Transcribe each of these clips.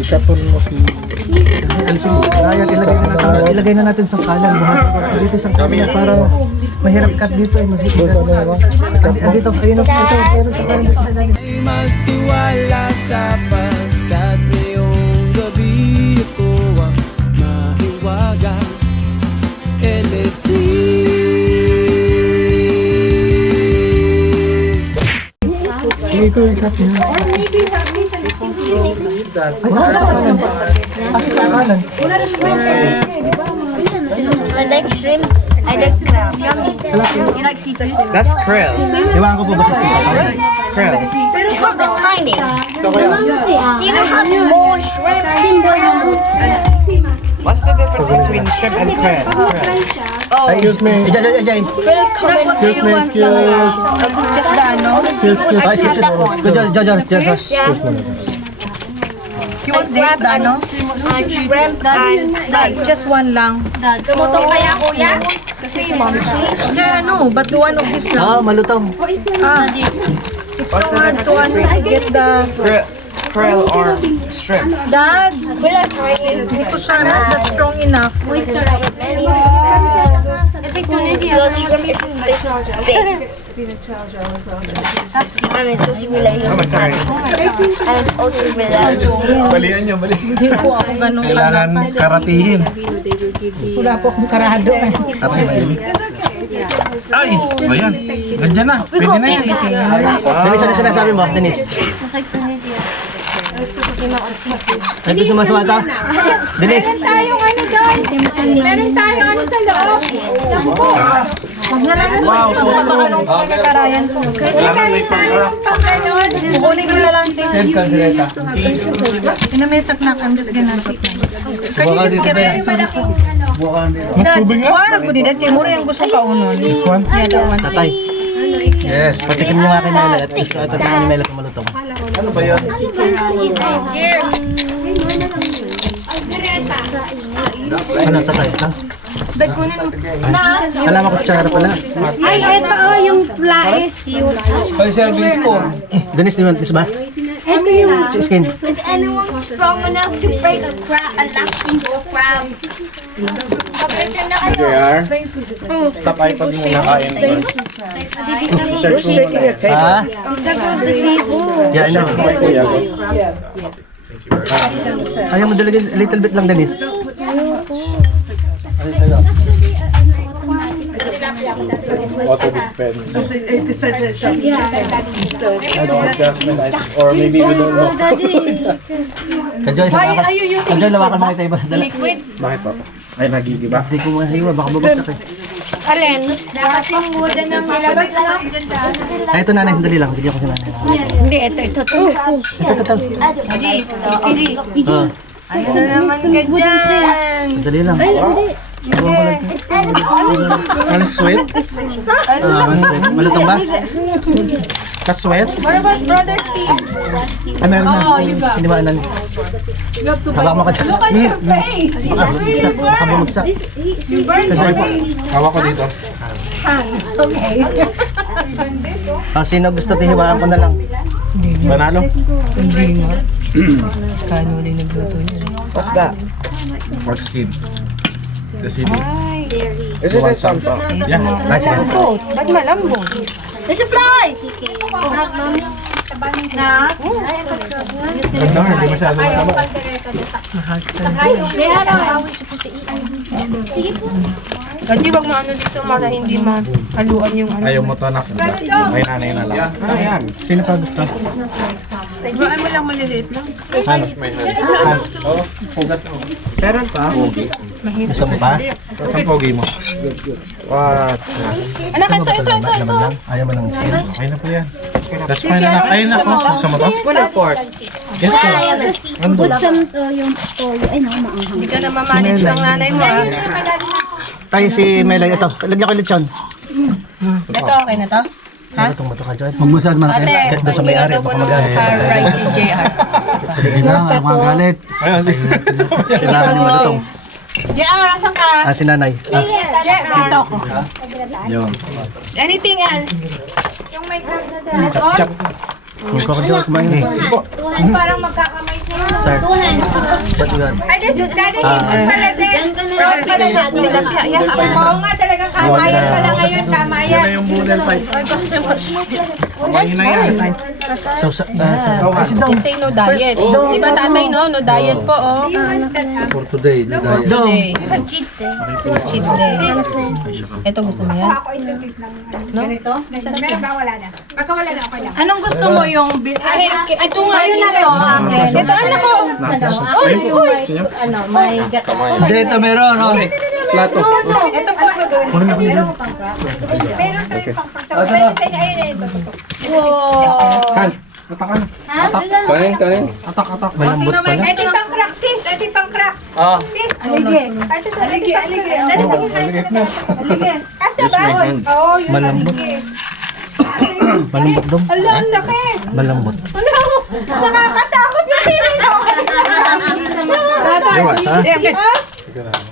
Itapon mo si... Alisin mo. Ayan, ilagay na natin sa kalan. Dito sa kalan para mahirap cut dito. Dito, ayun o. Ito, Ay magtiwala sapagkat ngayong gabi ako ang mahiwagang LSC. Ito yung cut niya. ay, kalan. Kalan. I like shrimp. I like crab. Yummy. You like seafood? That's krill. Iwan ko po ba sa sila? Krill. Shrimp is tiny. Do you know how small shrimp is? What's the difference between shrimp and krill? Ay, excuse me. Ajay. Excuse me, excuse. Just the ano? Ay, excuse me. Excuse me. You want this, Dano? Shrimp, Dad. Just one lang. Dad, tumutong kaya, kuya? Kasi Hindi, ano, but one of this lang. Ah, malutong. It's so hard to get the... Krill or shrimp? Dad, hindi ko siya not that strong enough. it's like Tunisia. Oh, sorry. Balian niyo, balian. Hindi ko ako ganun. Kailangan karatihin. Wala po akong karado. Ate, mahilig. Ay! Ayan. Ganyan na. Pwede na yan. Dennis, ano sinasabi mo, Dennis? It's like Tunisia. Came out with seafood. Ay, gusto mo sumata? Dennis? Tayong ano doon. Meron tayong ano sa loob. Naku po. Huwag na lang. Wow, so anong pagkakarayan ko. Kaya meron tayong pang ganon. Kukunin ko na lang sis. Sinametak na. I'm just gonna put them. Can you just get this one? Dad, kuha ko din. Dad, kaya mura yung gusto kaunon. This one? Yeah, that one. Tatay. Yes. Patikim niyo nga kay Mela at tatanungin ni Mela kung malutong. Ano ba yan? Ano, tatay? Ha? Dad, kunin mo. Alam ako kutsara pala. Ay, ito yung fly. Ay, service po. Dennis, di ba? Ito yung... Skin. Is anyone strong enough to break a crab, a lasting crab? JR. Stop iPad muna kain. Ha? Yeah, I know. Ayaw mo dalagin a little bit lang, Dennis. Auto dispense. Adjustment item. Or maybe we don't know. Kajoy, Kajoy, lawakan mo kita iba. Liquid. Bakit pa? Ay, nagigiba. Hindi ko mahiwa, baka babagsak eh. Alin? Dapat pang muda ng ilabas na lang dyan daan. Ay, ito nanay, sandali lang. Bigyan ko si nanay. Hindi, ito. Ito. Ah, Ayun na naman ka dyan. sandali lang. Ano sweet? Malutong ba? Ka-sweat? What about Brother Steve? Ay, meron na. Hindi maanan. Habang mo ka dyan. Look at your face. Baka bumagsak. Kajoy po. Hawak ko dito. Okay. Sino gusto tihiwaan ko na lang? Banalo? Hindi nga. Kano din nagluto niya. What's that? Pork skin. The CD. Is it sampa? Yeah. Nice. Coat. Ba't malambong? There's a fly! Na? Ganda nga, hindi masyado mataba. Kasi wag mo ano dito para hindi mahaluan yung ano. Ayaw mo to anak. Ay, nanay na lang. Ayan. Sino ka gusto? Baan mo lang maliliit lang. Han. Han. Oo. Pugat mo. Meron pa. Pogi. Gusto mo pa? Ang pogi mo. What? Anak, ito. Naman lang. Ayaw mo lang skin. Okay na po yan. That's fine na. Ay, nako. Gusto mo to? Walang fork. Yes, po. Ando. Hindi ka na mamanage ng nanay mo. Tayo si Melay. Ito, lagyan ko lechon. Ito, okay na to? Ha? Ano itong bato ka dyan? Magmasad man Ate, Kahit doon sa may-ari, niluto ko baka nung magalit. rice si JR. Sige na, magalit. Ayun. Kailangan din malutong. JR, asan ka? Si nanay. JR, dito ako. Yun. Anything else? Yung may crab na dyan. Chop. Yung kokadyo, kumain. Parang magkakamay na Sir. What you want? Ay, daddy, pala din. Tilapia, yan. Oo nga, talagang kamayan pala ngayon, kamayan. Yung budel fight. Mahina yan. So, Say no diet. Di ba tatay, no? No diet po, oh. for today, no diet. Cheat day. Cheat day. Ito gusto mo yan? Ako isa sis lang. Ganito? Meron ba? Wala na. Pagka wala na, okay lang. Anong gusto mo yung... Ito nga, yun na to. Ito, anak ko. Uy, uy. Ano, may... Hindi, ito meron, no? Plato. Ito po ang gagawin. Meron tayo pang pagsasabi sa inyo. Ayun, Wow. Kan. Atakan. Kanin. Atak. Malambot pala. Ito yung pang-crack, sis. Ito yung pang-crack. Ah, Sis, alige. Alige. Alige. Kasya ba? Oo, yun. Malambot. alige. malambot dong. Ala, ang laki. Malambot. Ala, nakakatakot yung TV ko. Iwas, ha?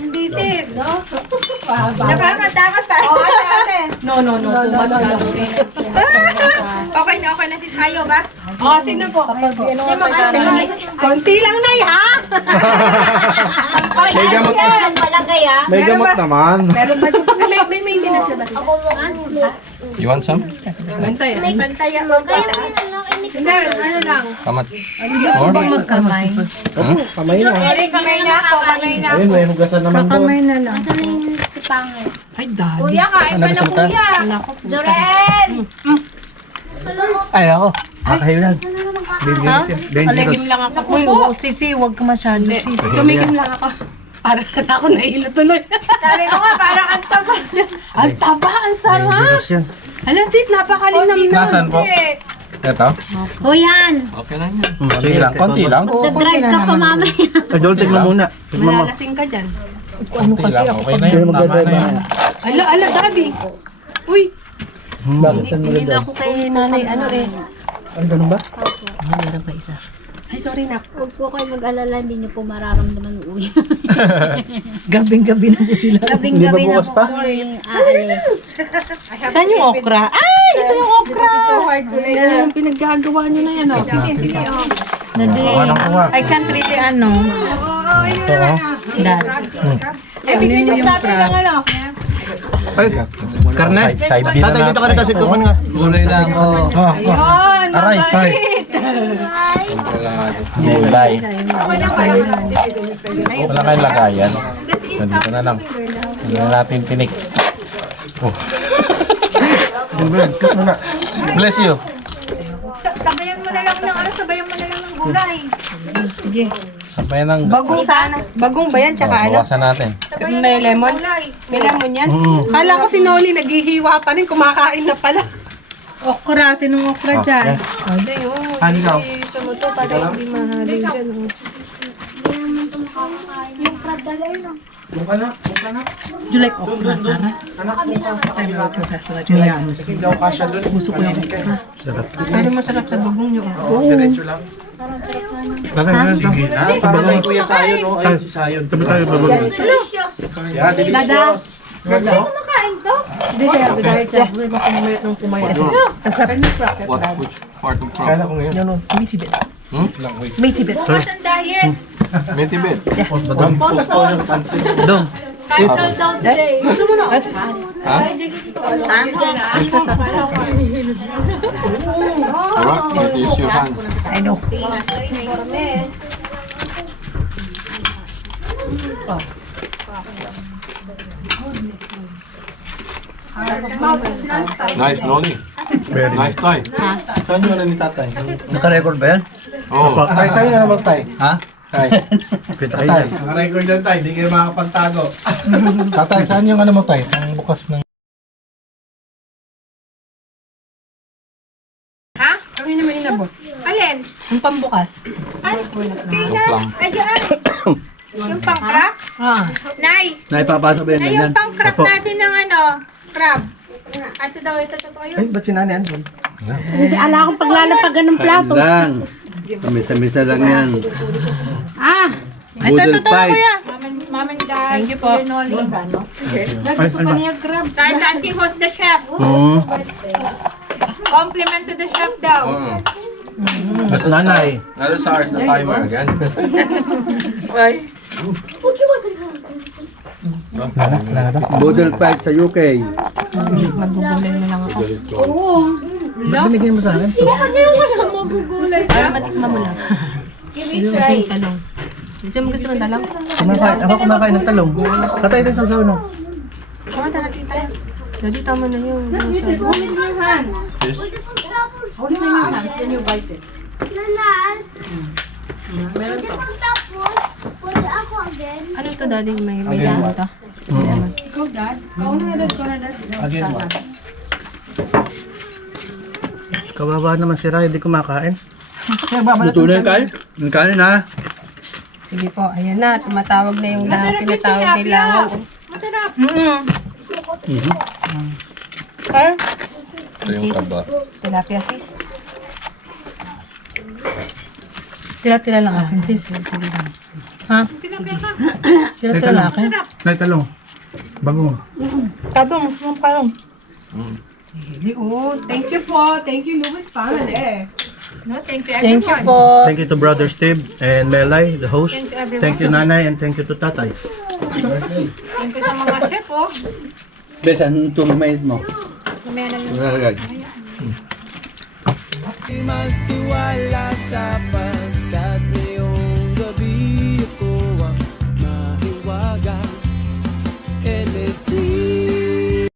Hindi, sis. Nakakatakot pa. Oo, ate. No. Okay na sis. Ayaw ba? Oo, sino po? Konti lang na ha? May gamot. Malagay ha? May gamot naman. Meron ba? May maintenance na ba? You want some? May pantaya mo ba? Hindi, ano lang. How much? Magkamay. Kamay na. Kamay na ako, kamay na. Ayun, may hugasan naman doon. Kuya, kain ka na kuya. Joren! Ay, ako. Kayo yan. Dangerous yan. Dangerous. Aligim lang ako. Uy, sisi, huwag ka masyado, sis. Tumigim lang ako. Para ako nahilo tuloy. Sabi ko nga, parang ang taba. Ang taba, ang sarap. Dangerous yan. Hala sis, napakalinam nun. Nasaan po? Ito? Kuyan, Okay lang yan. Konti lang, konti lang. drive ka pa mamaya. Idol, tignan muna. Tignan mo. Malalasing ka dyan. Konti lang, okay na yun. Tama na yan. Ala, daddy. Uy, Bakit saan mo Hindi na ako kay nanay, ano eh. Ang ganun ba? Meron pa isa. ay sorry na. Huwag po kayo mag-alala, hindi niyo po mararamdaman ng uwi. Gabing-gabi na po sila. Gabing-gabi na bukas po pa? kami aalis. Saan yung okra? Ay, ito yung okra. Yan yung pinaggagawa nyo na yan. Oh. Sige. Oh. Nadi, I can't really ano. Ito, oh. Dad. Eh, bigyan nyo sa atin ng ano. Ay, karne? Side din Tatay, dito ka na kasi tukan nga. Gulay lang, oh. Yun, Aray. mabait. Gulay. Wala kayong lagayan. Nandito na lang. Hindi na natin tinik. Oh. Bless you. Sabayan mo na lang ng ano, sabayan mo na lang ng gulay. Sabay ng... Bagong sana. Bagong ba yan? Tsaka ano? Bawasan natin. May lemon? May lemon yan? Kala ko si Noli naghihiwa pa rin, kumakain na pala. Okra, sinong okra dyan? Hindi yun. Ano daw? Sa moto, para hindi mahalin dyan. Yung crab dala yun. Doon ka na. Do you like okra, Sarah? Gusto ko yung Pero masarap sa bagong nyo. diretso lang. Sige na. Para kay Kuya Sayon, no? Ayun si Sayon. Kami tayo babalik. Yeah, delicious. Kumakain to? What which part of crab? Yan, oh. Lang, wait. Bukas ang diet. Metibet. Dong. Cancel down today. Gusto mo na? Ha? Alright, use your hands. Nice, Noli. Nice tie. Saan yun ni tatay? Naka-record ba yan? Oh. Tay, saan yan naman tay? Ha? Tay. Tay. Naka-record yan tayo, hindi kayo makapagtago. Tatay, saan yung ano mo tay? Ang bukas ng... Ha? Kami naman inabot. Alin? Yung pambukas. Ay, Yung kailan? plum. Ayun. Yung pang-crack? Ah. Nay, Naipapasok ba yan? nay yung pang-crack natin ng ano, crab. Ito daw, ito totoo yun. Ay, ba't sinani yan? Hindi, ala akong paglalapagan ng plato. Lang. Misa-misa lang yan. Ito, totoo kuya. Mom and Dad. Thank you po. Gusto pa niya crab. Start asking who's the chef. Compliment to the chef daw. Mas nanay. Ano SARS na timer again? Boodle fight sa UK. Magugulay na lang ako. Ba't binigay mo sa akin? Para matikman mo lang. Yung talong. Gusto mo ng talong? Ako kumakain ng talong. Tatay din sa usaw, no? Kumanta natin tayo. Dali, tama na yun. Fish? Ano ito, daddy? May laman to? May laman. Again, ma. Kawawa naman si Ray, hindi kumakain. Luto na yung kain. Yung kanin ha. Sige po, ayan na. Tumatawag na yung tinatawag nila. Masarap. Ay, Ito yung taba. tilapia sis. Tira-tira lang akin sis. Ha? Tira-tira lang akin. Nay, talong. Bagong. Kadong, kadong. Oh, thank you po. Thank you, Louis family. No, thank you Thank you everyone. po. Thank you to Brother Steve and Melay, the host. Thank you, Nanay, and thank you to Tatay. Thank you sa mga chef, oh. Bes, anong tulumait mo? Mamaya na yun. Nalagay. Magtiwala sa